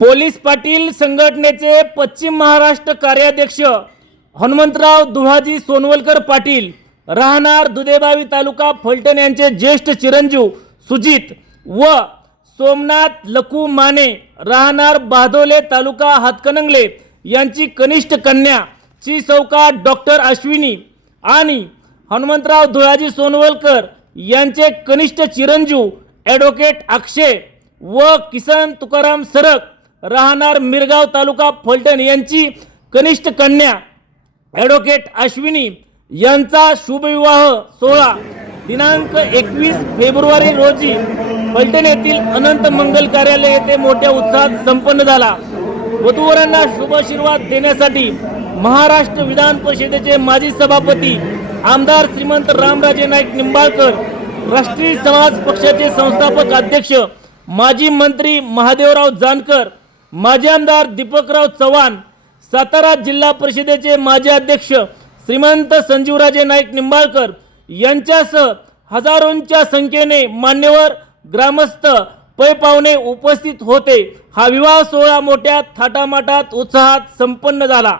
Police Patil संघटनेचे पश्चिम महाराष्ट्र कार्याध्यक्ष हनुमंतराव दुहाजी सोनवलकर पाटील राहणार दुधेबावी तालुका फलटण यांचे ज्येष्ठ चिरंजीव सुजित व सोमनाथ लखू माने राहणार बादोले तालुका हातकणंगले यांची कनिष्ठ कन्या ची सौकाट डॉक्टर अश्विनी आणि हनुमंतराव दुहाजी सोनवलकर यांचे कनिष्ठ चिरंजीव ॲडव्होकेट अक्षय व किसन तुकाराम सरक राहणार मिरगाव तालुका फलटण यांची कनिष्ठ कन्या ॲडव्होकेट अश्विनी यांचा शुभविवाह सोहळा दिनांक 21 फेब्रुवारी रोजी फलटण येथील अनंत मंगल कार्यालय येथे मोठ्या उत्साहात संपन्न झाला। वधूवरांना शुभ आशीर्वाद देण्यासाठी महाराष्ट्र विधान परिषदेचे माजी सभापती आमदार श्रीमंत रामराजे नाईक निंबाळकर, राष्ट्रीय समाज पक्षाचे संस्थापक अध्यक्ष माजी मंत्री महादेवराव जानकर, माजी आमदार दीपकराव चव्हाण, सातारा जिल्हा परिषदेचे माजी अध्यक्ष श्रीमंत संजीवराजे नाईक निंबाळकर यांच्यासह हजारोंच्या संख्येने मान्यवर, ग्रामस्थ, पै पाहुणे उपस्थित होते। हा विवाह सोहळा मोठ्या थाटामाटात उत्साहात संपन्न झाला।